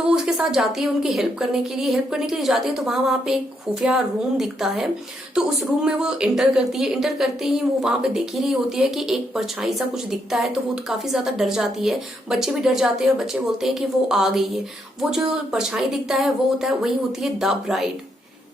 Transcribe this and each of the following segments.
तो वो उसके साथ जाती है उनकी हेल्प करने के लिए जाती है। तो वहां पे एक खुफिया रूम दिखता है, तो उस रूम में वो एंटर करती है। एंटर करते ही वो वहां पे देख ही रही होती है कि एक परछाई सा कुछ दिखता है, तो वो काफी ज्यादा डर जाती है। बच्चे भी डर जाते हैं और बच्चे बोलते हैं कि वो आ गई है। वो जो परछाई दिखता है वो होता है, वही होती है the bride.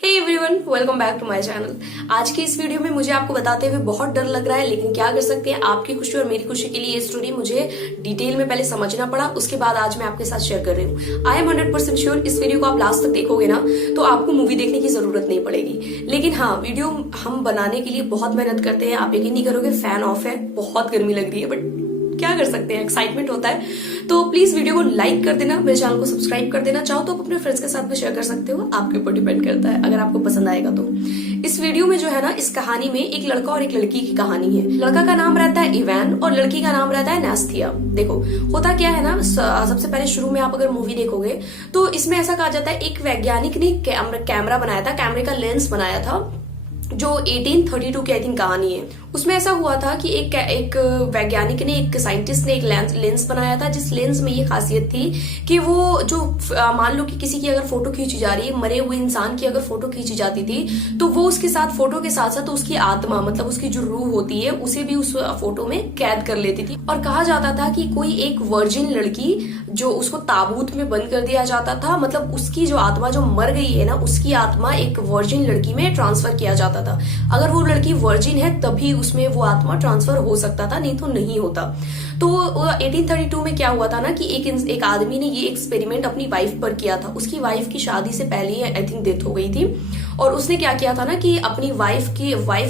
Hey everyone, welcome back to my channel. आज की इस वीडियो में मुझे आपको बताते हुए बहुत डर लग रहा है, लेकिन क्या कर सकते हैं, आपकी खुशी और मेरी खुशी के लिए ये स्टोरी मुझे डिटेल में पहले समझना पड़ा, उसके बाद आज मैं आपके साथ शेयर कर रही हूँ। आई एम 100% श्योर इस वीडियो को आप लास्ट तक देखोगे ना तो आपको मूवी देखने की जरूरत नहीं पड़ेगी। लेकिन हाँ, वीडियो हम बनाने के लिए बहुत मेहनत करते हैं, आप यकीन नहीं करोगे। फैन ऑफ है, बहुत गर्मी लग रही है, बट क्या कर सकते हैं, एक्साइटमेंट होता है। तो प्लीज वीडियो को लाइक कर देना, मेरे चैनल को सब्सक्राइब कर देना, चाहो तो आप अपने फ्रेंड्स के साथ भी शेयर कर सकते हो, आपके ऊपर डिपेंड करता है अगर आपको पसंद आएगा तो। इस वीडियो में जो है ना, इस कहानी में एक लड़का और एक लड़की की कहानी है। लड़का का नाम रहता है इवान और लड़की का नाम रहता है नास्तिया। देखो होता क्या है ना, सबसे पहले शुरू में आप अगर मूवी देखोगे तो इसमें ऐसा कहा जाता है एक वैज्ञानिक ने कैमरा बनाया था, कैमरे का लेंस बनाया था, जो 1832 की आई थिंक कहानी है। उसमें ऐसा हुआ था कि एक वैज्ञानिक ने, एक साइंटिस्ट ने एक लेंस बनाया था, जिस लेंस में ये खासियत थी कि वो जो मान लो कि किसी की अगर फोटो खींची जा रही है, मरे हुए इंसान की अगर फोटो खींची जाती थी, तो वो उसके साथ फोटो के साथ साथ उसकी आत्मा, मतलब उसकी जो रूह होती है, उसे भी उस फोटो में कैद कर लेती थी। और कहा जाता था कि कोई एक वर्जिन लड़की जो उसको ताबूत में बंद कर दिया जाता था, मतलब उसकी जो आत्मा जो मर गई है ना, उसकी आत्मा एक वर्जिन लड़की में ट्रांसफर किया जाता था। अगर वो लड़की वर्जिन है तभी उसमें वो आत्मा ट्रांसफर हो सकता था, नहीं तो नहीं होता। तो 1832 में क्या हुआ था ना कि एक आदमी ने ये एक्सपेरिमेंट अपनी वाइफ पर किया था। उसकी वाइफ की शादी से पहले आई थिंक डेथ हो गई थी, और उसने क्या किया था ना कि अपनी वाइफ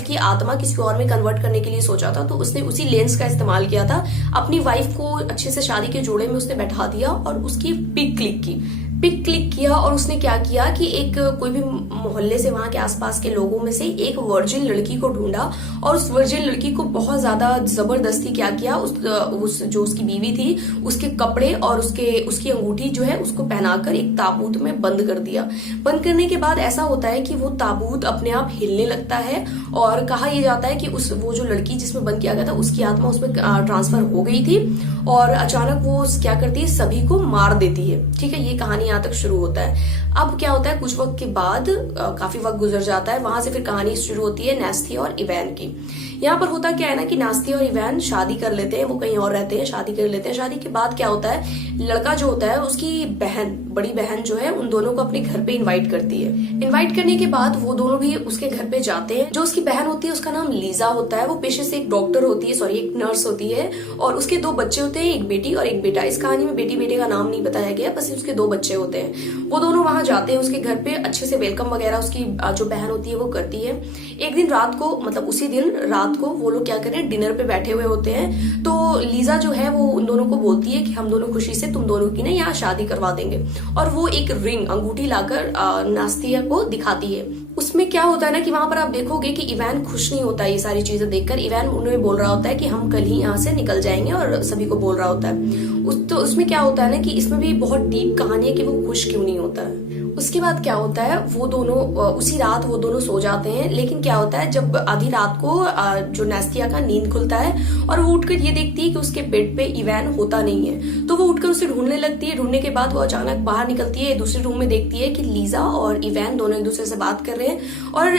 की आत्मा किसी और में कन्वर्ट करने के लिए सोचा था। तो उसने उसी लेंस का इस्तेमाल किया था। अपनी वाइफ को अच्छे से शादी के जोड़े में उसने बैठा दिया और उसकी पिक क्लिक किया और उसने क्या किया कि एक कोई भी मोहल्ले से, वहां के आसपास के लोगों में से एक वर्जिन लड़की को ढूंढा, और उस वर्जिन लड़की को बहुत ज्यादा जबरदस्ती क्या किया, जो उसकी बीवी थी उसके कपड़े और उसकी अंगूठी जो है उसको पहनाकर एक ताबूत में बंद कर दिया। बंद करने के बाद ऐसा होता है कि वो ताबूत अपने आप हिलने लगता है, और कहा यह जाता है कि वो जो लड़की जिसमें बंद किया गया था उसकी आत्मा उसमें ट्रांसफर हो गई थी, और अचानक वो क्या करती है, सभी को मार देती है। ठीक है, ये कहानी यहाँ तक शुरू होता है। अब क्या होता है, कुछ वक्त के बाद, काफी वक्त गुजर जाता है, वहां से फिर कहानी शुरू होती है नास्तिया और इवान की। यहाँ पर होता क्या है ना कि नास्तिया और इवान शादी कर लेते हैं, वो कहीं और रहते हैं, शादी कर लेते हैं। शादी के बाद क्या होता है, लड़का जो होता है उसकी बड़ी बहन जो है, उन दोनों को अपने घर पे इनवाइट करती है। इनवाइट करने के बाद वो दोनों भी उसके घर पे जाते हैं। जो उसकी बहन होती है उसका नाम लीजा होता है, वो पेशे से एक डॉक्टर होती है, सॉरी एक नर्स होती है, और उसके 2 बच्चे होते हैं, एक बेटी और एक बेटा। इस कहानी में बेटी बेटे का नाम नहीं बताया गया, बस उसके 2 बच्चे होते हैं। वो दोनों वहां जाते हैं उसके घर पे, अच्छे से वेलकम वगैरह उसकी जो बहन होती है वो करती है। एक दिन रात को, मतलब उसी दिन रात को वो लोग क्या करें, डिनर पे बैठे हुए होते हैं। तो लीजा जो है वो उन दोनों को बोलती है कि हम दोनों खुशी से तुम दोनों की ना यहाँ शादी करवा देंगे, और वो एक रिंग, अंगूठी लाकर नास्तिया को दिखाती है। उसमें क्या होता है ना कि वहां पर आप देखोगे कि इवान खुश नहीं होता है ये सारी चीजें देखकर। इवान उन्हें बोल रहा होता है कि हम कल ही यहाँ से निकल जाएंगे, और सभी को बोल रहा होता है। तो उसमें क्या होता है ना कि इसमें भी बहुत डीप कहानी है कि वो खुश क्यों नहीं होता है। उसके बाद क्या होता है, वो दोनों उसी रात वो दोनों सो जाते हैं। लेकिन क्या होता है, जब आधी रात को जो नास्तिया का नींद खुलता है और वो उठकर ये देखती है कि उसके बेड पे इवान होता नहीं है, तो वो उठकर उसे ढूंढने लगती है। ढूंढने के बाद वो अचानक बाहर निकलती है, दूसरे रूम में देखती है कि लीजा और इवान दोनों एक दूसरे से बात कर रहे हैं, और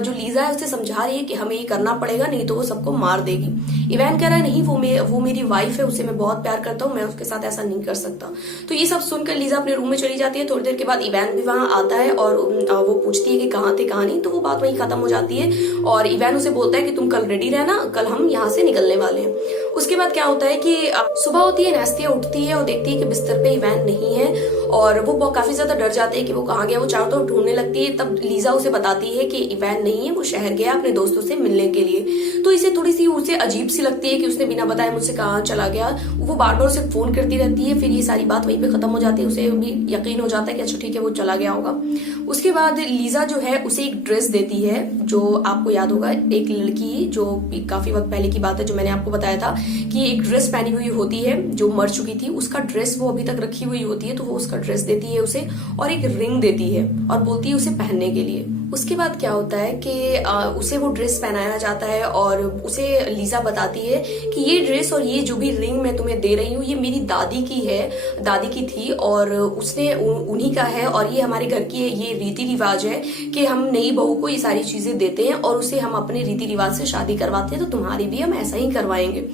जो लीजा है उसे समझा रही है कि हमें ये करना पड़ेगा, नहीं तो वो सबको मार देगी। इवान कह रहा है नहीं, वो मेरी वाइफ है, उसे मैं बहुत प्यार करता हूँ, मैं उसके साथ ऐसा नहीं कर सकता। तो ये सब सुनकर लीजा अपने रूम में चली जाती है। थोड़ी देर के बाद इवान भी वहां आता है और वो पूछती है कि कहाँ थे कहाँ नहीं, तो वो बात वहीं खत्म हो जाती है, और इवान उसे बोलता है कि तुम कल रेडी रहना, कल हम यहाँ से निकलने वाले हैं। उसके बाद क्या होता है कि सुबह होती है, नास्तिया उठती है और देखती है कि बिस्तर पे इवान नहीं है, और वो काफी ज्यादा डर जाते हैं कि वो कहाँ गया। वो चारों तरफ ढूंढने लगती है। तब लीजा उसे बताती है कि इवान नहीं है, वो शहर गया अपने दोस्तों से मिलने के लिए। तो इसे थोड़ी सी उसे अजीब सी लगती है कि उसने बिना बताए मुझसे कहाँ चला गया। वो बार बार उसे फोन करती रहती है। फिर ये सारी बात वहीं पे खत्म हो जाती है, उसे भी यकीन हो जाता है कि अच्छा ठीक है वो चला गया होगा। उसके बाद लीजा जो है उसे एक ड्रेस देती है, जो आपको याद होगा, एक लड़की जो काफी वक्त पहले की बात है, जो मैंने आपको बताया था कि एक ड्रेस पहनी हुई होती है जो मर चुकी थी, उसका ड्रेस वो अभी तक रखी हुई होती है। तो वो उसका ड्रेस देती है उसे, और एक रिंग देती है और बोलती है उसे पहनने के लिए। उसके बाद क्या होता है कि उसे वो ड्रेस पहनाया जाता है और उसे लीजा बताती है कि ये ड्रेस और ये जो भी रिंग मैं तुम्हें दे रही हूँ ये मेरी दादी की है, दादी की थी और उसने उन्हीं का है और ये हमारे घर की ये रीति रिवाज है कि हम नई बहू को ये सारी चीजें देते हैं और उसे हम अपने रीति रिवाज से शादी करवाते हैं, तो तुम्हारी भी हम ऐसा ही करवाएंगे।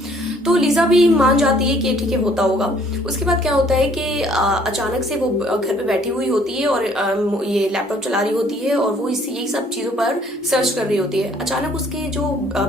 तो लीजा भी मान जाती है कि ठीक है होता होगा। उसके बाद क्या होता है कि अचानक से वो घर पे बैठी हुई होती है और ये लैपटॉप चला रही होती है और वो यही सब चीजों पर सर्च कर रही होती है। अचानक उसके जो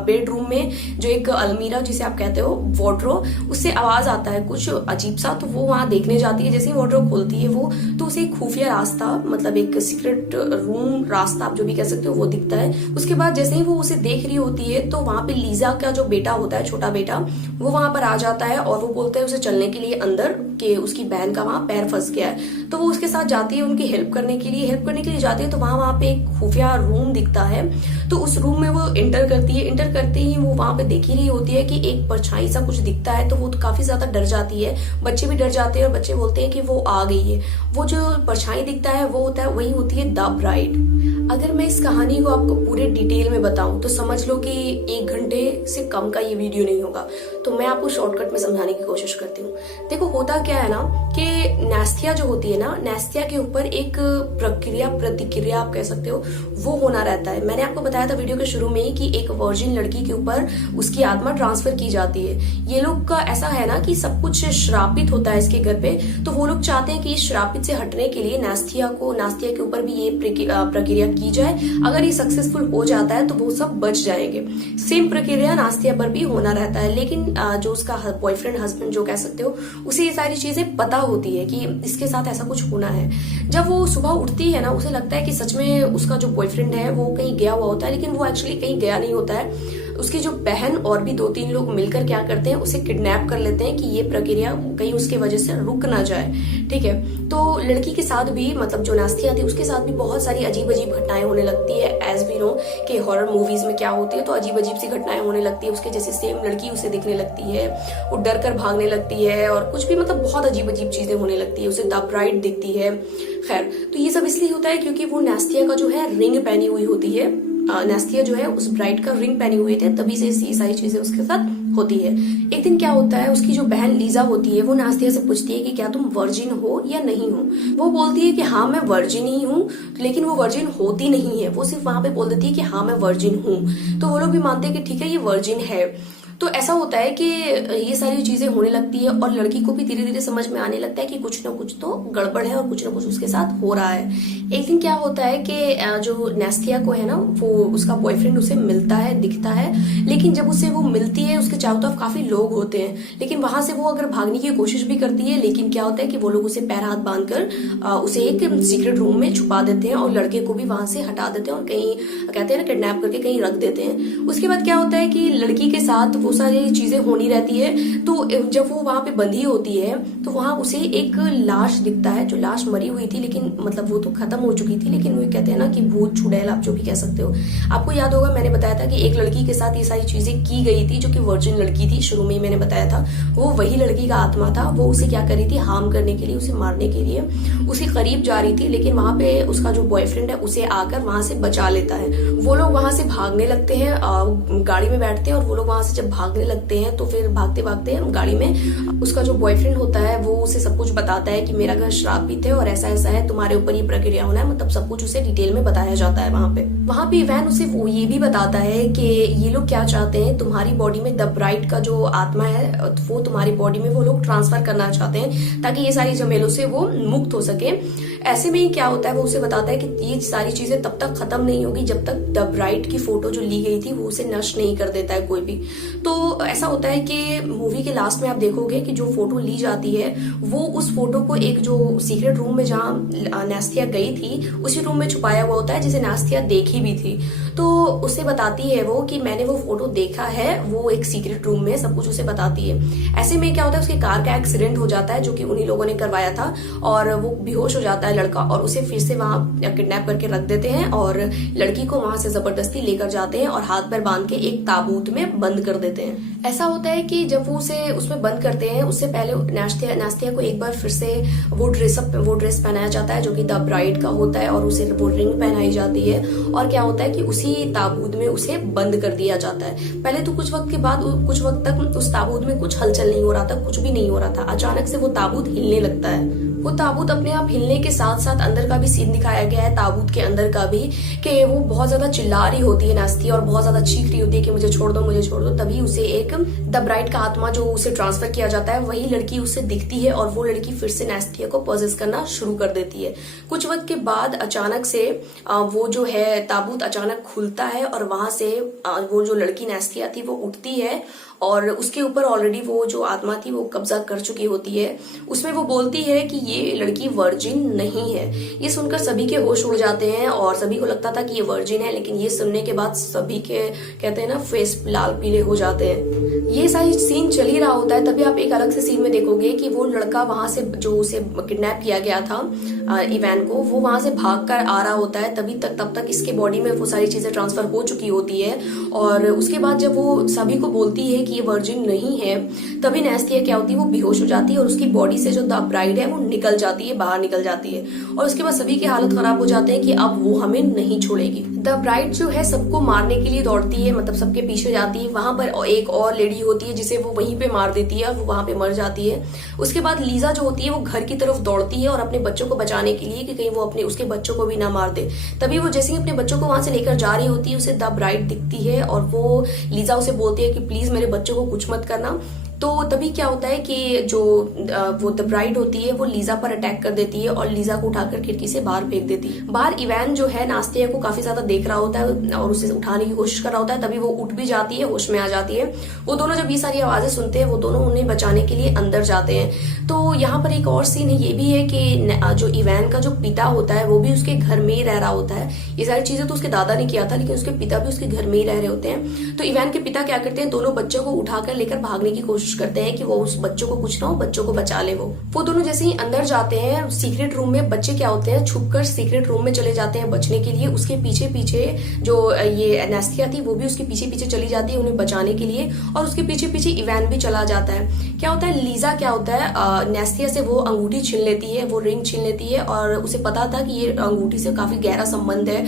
बेडरूम में जो एक अलमीरा जिसे आप कहते हो वार्डरोब, उससे आवाज आता है कुछ अजीब सा, तो वो वहां देखने जाती है। जैसे ही वार्डरोब खोलती है वो, तो उसे एक खुफिया रास्ता, मतलब एक सीक्रेट रूम रास्ता आप जो भी कह सकते हो, वो दिखता है। उसके बाद जैसे ही वो उसे देख रही होती है तो वहां पे लीजा का जो बेटा होता है, छोटा बेटा, वो वहां पर आ जाता है और वो बोलता है उसे चलने के लिए अंदर कि उसकी बहन का वहां पैर फंस गया है। तो वो उसके साथ जाती है उनकी हेल्प करने के लिए जाती है। तो वहां पे एक खुफिया रूम दिखता है, तो उस रूम में वो एंटर करती है। एंटर करते ही वो वहां पे देख ही रही होती है कि एक परछाई सा कुछ दिखता है, तो वो तो काफी ज्यादा डर जाती है। बच्चे भी डर जाते हैं और बच्चे बोलते हैं कि वो आ गई है। वो जो परछाई दिखता है वो होता है, वही होती है द ब्राइड। अगर मैं इस कहानी को आपको पूरे डिटेल में बताऊं तो समझ लो कि 1 घंटे से कम का ये वीडियो नहीं होगा, तो मैं आपको शॉर्टकट में समझाने की कोशिश करती हूँ। देखो होता क्या है ना कि नास्तिया जो होती है ना, नास्तिया के ऊपर एक प्रक्रिया प्रतिक्रिया आप कह सकते हो, वो होना रहता है। मैंने आपको बताया था वीडियो के शुरू में ही कि एक वर्जिन लड़की के ऊपर उसकी आत्मा ट्रांसफर की जाती है। ये लोग का ऐसा है ना कि सब कुछ श्रापित होता है इसके घर पे, तो वो लोग चाहते हैं कि इस श्रापित से हटने के लिए नास्तिया के ऊपर भी ये प्रक्रिया की जाए। अगर ये सक्सेसफुल हो जाता है तो वो सब बच जाएंगे। सेम प्रक्रिया नास्तिया पर भी होना रहता है, लेकिन जो उसका बॉयफ्रेंड हस्बैंड जो कह सकते हो, उसे ये सारी चीजें पता होती है कि इसके साथ ऐसा कुछ होना है। जब वो सुबह उठती है ना, उसे लगता है कि सच में उसका जो बॉयफ्रेंड है वो कहीं गया हुआ होता है, लेकिन वो एक्चुअली कहीं गया नहीं होता है। उसकी जो बहन और भी 2-3 लोग मिलकर क्या करते हैं, उसे किडनैप कर लेते हैं कि ये प्रक्रिया कहीं उसके वजह से रुक ना जाए। ठीक है, तो लड़की के साथ भी, मतलब जो नास्तिया थी उसके साथ भी बहुत सारी अजीब अजीब घटनाएं होने लगती है। एज वी नो कि हॉरर मूवीज में क्या होती है, तो अजीब अजीब सी घटनाएं होने लगती है। उसके जैसे सेम लड़की उसे दिखने लगती है, वो डर कर भागने लगती है और कुछ भी, मतलब बहुत अजीब अजीब चीजें होने लगती है। उसे द ब्राइड दिखती है। खैर, तो ये सब इसलिए होता है क्योंकि वो नास्तिया का जो है रिंग पहनी हुई होती है। नास्तिया जो है उस ब्राइड का रिंग पहने हुए थे, तभी से ये सारी चीजें उसके साथ होती है। एक दिन क्या होता है, उसकी जो बहन लीजा होती है वो नास्तिया से पूछती है कि क्या तुम वर्जिन हो या नहीं हो। वो बोलती है कि हाँ मैं वर्जिन ही हूँ, लेकिन वो वर्जिन होती नहीं है। वो सिर्फ वहां पे बोल देती है कि हाँ मैं वर्जिन हूँ। तो वो लोग भी मानते हैं कि ठीक है ये वर्जिन है। तो ऐसा होता है कि ये सारी चीजें होने लगती है और लड़की को भी धीरे धीरे समझ में आने लगता है कि कुछ ना कुछ तो गड़बड़ है और कुछ ना कुछ उसके साथ हो रहा है। एक दिन क्या होता है कि जो नास्तिया को है ना, वो उसका बॉयफ्रेंड उसे मिलता है, दिखता है, लेकिन जब उसे वो मिलती है उसके चारों तरफ काफी लोग होते हैं, लेकिन वहां से वो अगर भागने की कोशिश भी करती है, लेकिन क्या होता है कि वो लोग उसे पैर हाथ बांधकर उसे एक सीक्रेट रूम में छुपा देते हैं और लड़के को भी वहां से हटा देते हैं और कहीं कहते हैं ना किडनैप करके कहीं रख देते हैं। उसके बाद क्या होता है कि लड़की के साथ वो सारी चीजें होनी रहती है। तो जब वो वहां पे बंधी होती है तो वहां उसे एक लाश दिखता है, जो लाश मरी हुई थी, लेकिन मतलब वो तो खत्म हो चुकी थी, लेकिन वो कहते हैं ना कि भूत चुड़ैल आप जो भी कह सकते हो। आपको याद होगा मैंने बताया था कि एक लड़की के साथ ये सारी चीजें की गई थी जो कि वर्जिन लड़की थी, शुरू में ही मैंने बताया था। वो वही लड़की का आत्मा था, वो उसे क्या कर रही थी, हार्म करने के लिए, उसे मारने के लिए उसके करीब जा रही थी, लेकिन वहां पे उसका जो बॉयफ्रेंड है उसे आकर वहां से बचा लेता है। वो लोग वहां से भागने लगते हैं, गाड़ी में बैठते हैं और वो लोग वहां से जब भागने लगते हैं तो फिर भागते भागते गाड़ी में उसका जो बॉयफ्रेंड होता है वो उसे सब कुछ बताता है कि मेरा घर श्रापित है और ऐसा ऐसा है, तुम्हारे ऊपर ये प्रक्रिया होना है, मतलब सब कुछ उसे डिटेल में बताया जाता है। वहां पे इवैन उसे वो ये भी बताता है कि ये लोग क्या चाहते हैं, तुम्हारी बॉडी में द ब्राइड का जो आत्मा है वो तुम्हारी बॉडी में वो लोग ट्रांसफर करना चाहते हैं ताकि ये सारी झमेलों से वो मुक्त हो सके। ऐसे में ही क्या होता है, वो उसे बताता है कि ये सारी चीजें तब तक खत्म नहीं होगी जब तक द ब्राइड की फोटो जो ली गई थी वो उसे नष्ट नहीं कर देता है कोई भी। तो ऐसा होता है कि मूवी के लास्ट में आप देखोगे कि जो फोटो ली जाती है वो उस फोटो को एक जो सीक्रेट रूम में जहाँ नास्तिया गई थी उसी रूम में छुपाया हुआ होता है, जिसे नास्तिया देखी भी थी। तो उसे बताती है वो कि मैंने वो फोटो देखा है, वो एक सीक्रेट रूम में, सब कुछ उसे बताती है। ऐसे में क्या होता है, उसकी कार का एक्सीडेंट हो जाता है जो कि उन्हीं लोगों ने करवाया था और वो बेहोश हो जाता है लड़का और उसे फिर से वहां किडनैप करके रख देते हैं और लड़की को वहां से जबरदस्ती लेकर जाते हैं और हाथ पैर बांध के एक ताबूत में बंद कर देते हैं। ऐसा होता है कि जब वो उसे उसमें बंद करते हैं उससे पहले नास्तिया को एक बार फिर से वो ड्रेस पहनाया जाता है जो कि द ब्राइड का होता है और उसे वो रिंग पहनाई जाती है और क्या होता है कि उसी ताबूत में उसे बंद कर दिया जाता है। पहले तो कुछ वक्त के बाद कुछ वक्त तक उस ताबूत में कुछ हलचल नहीं हो रहा था, कुछ भी नहीं हो रहा था। अचानक से वो ताबूत हिलने लगता है। वो ताबूत अपने आप हिलने के साथ साथ अंदर का भी सीन दिखाया गया है, ताबूत के अंदर का भी, कि वो बहुत ज्यादा चिल्ला रही होती है नास्तिया और बहुत ज्यादा चीख रही होती है कि मुझे छोड़ दो मुझे छोड़ दो। तभी उसे एक द ब्राइड का आत्मा जो उसे ट्रांसफर किया जाता है वही लड़की उसे दिखती है और वो लड़की फिर से नास्तिया को पॉजेस करना शुरू कर देती है। कुछ वक्त के बाद अचानक से वो जो है ताबूत अचानक खुलता है और वहां से वो जो लड़की नास्तिया थी वो उठती है और उसके ऊपर ऑलरेडी वो जो आत्मा थी वो कब्जा कर चुकी होती है। उसमें वो बोलती है कि ये लड़की वर्जिन नहीं है। ये सुनकर सभी के होश उड़ जाते हैं और सभी को लगता था कि ये वर्जिन है, लेकिन ये सुनने के बाद सभी के कहते हैं ना फेस लाल पीले हो जाते हैं। ये सारी सीन चल ही रहा होता है, तभी आप एक अलग से सीन में देखोगे कि वो लड़का वहां से जो उसे किडनैप किया गया था इवान को, वो वहां से भाग कर आ रहा होता है। तब तक इसके बॉडी में वो सारी चीजें ट्रांसफर हो चुकी होती है और उसके बाद जब वो सभी को बोलती है कि ये वर्जिन नहीं है, तभी नास्तिया क्या होती है वो बेहोश हो जाती है और उसकी बॉडी से जो द ब्राइड है वो निकल जाती है, बाहर निकल जाती है और उसके बाद सभी की हालत खराब हो जाते हैं कि अब वो हमें नहीं छोड़ेगी। द ब्राइड जो है सबको मारने के लिए दौड़ती है, मतलब सबके पीछे जाती है। वहां पर एक और लेडी होती है जिसे वो वहीं पे मार देती है, वो वहां पे मर जाती है। उसके बाद लीजा जो होती है वो घर की तरफ दौड़ती है और अपने बच्चों को बचाने के लिए कि कहीं वो उसके बच्चों को भी ना मार दे। तभी वो जैसे ही अपने बच्चों को वहां से लेकर जा रही होती है उसे द ब्राइड दिखती है और वो लीजा उसे बोलती है कि प्लीज मेरे बच्चों को कुछ मत करना। तो तभी क्या होता है कि जो वो द ब्राइड होती है वो लीजा पर अटैक कर देती है और लीजा को उठाकर खिड़की से बाहर फेंक देती है। बाहर इवान जो है नास्तिया को काफी ज्यादा देख रहा होता है और उसे उठाने की कोशिश कर रहा होता है। तभी वो उठ भी जाती है, होश में आ जाती है। वो दोनों जब ये सारी आवाजें सुनते हैं वो दोनों उन्हें बचाने के लिए अंदर जाते हैं। तो यहाँ पर एक और सीन ये भी है कि जो इवान का जो पिता होता है वो भी उसके घर में ही रह रहा होता है। ये सारी चीजें तो उसके दादा ने किया था, लेकिन उसके पिता भी उसके घर में ही रह रहे होते हैं। तो इवान के पिता क्या करते हैं, दोनों बच्चों को उठाकर लेकर भागने की कोशिश करते हैं कि वो उस बच्चों को कुछ ना हो, बच्चों को बचा ले। वो दोनों जैसे ही अंदर जाते हैं सीक्रेट रूम में, बच्चे क्या होते हैं छुपकर सीक्रेट रूम में चले जाते हैं बचने के लिए। उसके पीछे पीछे जो ये नास्तिया थी वो भी उसके पीछे पीछे चली जाती है उन्हें बचाने के लिए और उसके पीछे पीछे इवान भी चला जाता है। क्या होता है, लीजा क्या होता है नास्तिया से वो अंगूठी छीन लेती है, वो रिंग छीन लेती है और उसे पता था कि ये अंगूठी से काफी गहरा संबंध है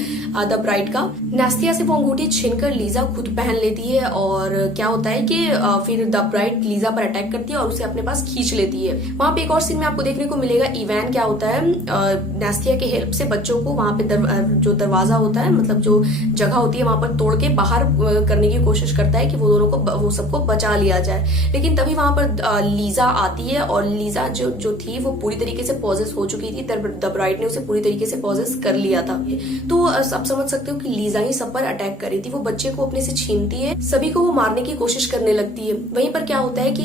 द ब्राइड का। नास्तिया से वो अंगूठी छीनकर लीजा खुद पहन लेती है और क्या होता है कि फिर द ब्राइड लीजा पर अटैक करती है और उसे अपने पास खींच लेती है। वहां पे एक और सीन में आपको देखने को मिलेगा, इवान क्या होता है नास्तिया के हेल्प से बच्चों को वहां पे जो दरवाजा होता है, मतलब जो जगह होती है वहां पर तोड़ के बाहर करने की कोशिश करता है कि वो दोनों को वो सबको बचा लिया जाए। लेकिन तभी वहां पर लीजा आती है और लीजा जो थी वो पूरी तरीके से पॉजेस हो चुकी थी। द ब्राइड ने उसे पूरी तरीके से पॉजेस कर लिया था। तो आप समझ सकते हो कि लीजा ही सब पर अटैक कर रही थी। वो बच्चे को अपने से छीनती है, सभी को वो मारने की कोशिश करने लगती है। वहीं पर क्या होता है कि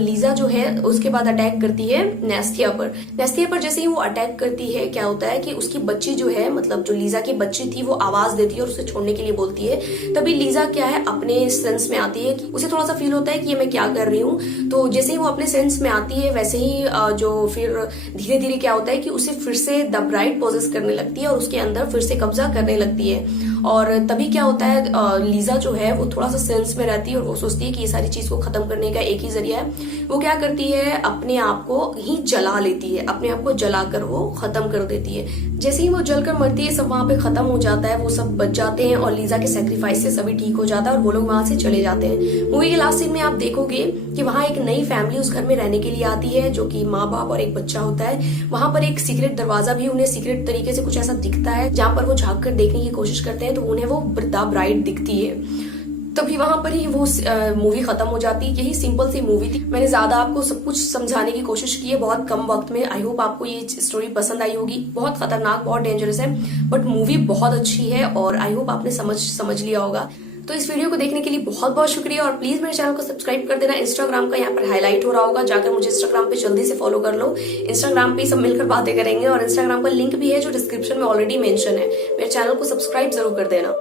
लीजा जो है उसके बाद अटैक करती है नास्तिया पर। नास्तिया पर जैसे ही वो अटैक करती है क्या होता है कि उसकी बच्ची जो है, मतलब जो लीजा की बच्ची थी, वो आवाज देती है और उसे छोड़ने के लिए बोलती है। तभी लीजा क्या है अपने सेंस में आती है कि उसे थोड़ा सा फील होता है कि ये मैं क्या कर रही हूँ। तो जैसे ही वो अपने सेंस में आती है वैसे ही जो फिर धीरे धीरे क्या होता है कि उसे फिर से द ब्राइड पॉजेस करने लगती है और उसके अंदर फिर से कब्जा करने लगती है। और तभी क्या होता है लीजा जो है वो थोड़ा सा सेंस में रहती है और वो सोचती है कि ये सारी चीज को खत्म करने का एक ही जरिया है। वो क्या करती है, अपने आप को ही जला लेती है, अपने आप को जलाकर वो खत्म कर देती है। जैसे ही वो जलकर मरती है सब वहां पे खत्म हो जाता है, वो सब बच जाते हैं और लीजा के सेक्रीफाइस से सभी ठीक हो जाता है और वो लोग वहां से चले जाते हैं। मूवी के लास्ट सीन में आप देखोगे कि वहां एक नई फैमिली उस घर में रहने के लिए आती है, जो कि माँ बाप और एक बच्चा होता है। वहां पर एक सीक्रेट दरवाजा भी उन्हें सीक्रेट तरीके से कुछ ऐसा दिखता है, जहां पर वो झांक कर देखने की कोशिश करते हैं तो उन्हें वो द ब्राइड दिखती है। तभी वहां पर ही वो मूवी खत्म हो जाती है। यही सिंपल सी मूवी थी। मैंने ज्यादा आपको सब कुछ समझाने की कोशिश की है बहुत कम वक्त में। आई होप आपको ये स्टोरी पसंद आई होगी। बहुत खतरनाक, बहुत डेंजरस है, बट मूवी बहुत अच्छी है और आई होप आपने समझ लिया होगा। तो इस वीडियो को देखने के लिए बहुत बहुत शुक्रिया और प्लीज मेरे चैनल को सब्सक्राइब कर देना। इंस्टाग्राम का यहाँ पर हाईलाइट हो रहा होगा, जाकर मुझे इंस्टाग्राम पे जल्दी से फॉलो कर लो। इंस्टाग्राम पे सब मिलकर बातें करेंगे और इंस्टाग्राम का लिंक भी है जो डिस्क्रिप्शन में ऑलरेडी मेंशन है। मेरे चैनल को सब्सक्राइब जरूर कर देना।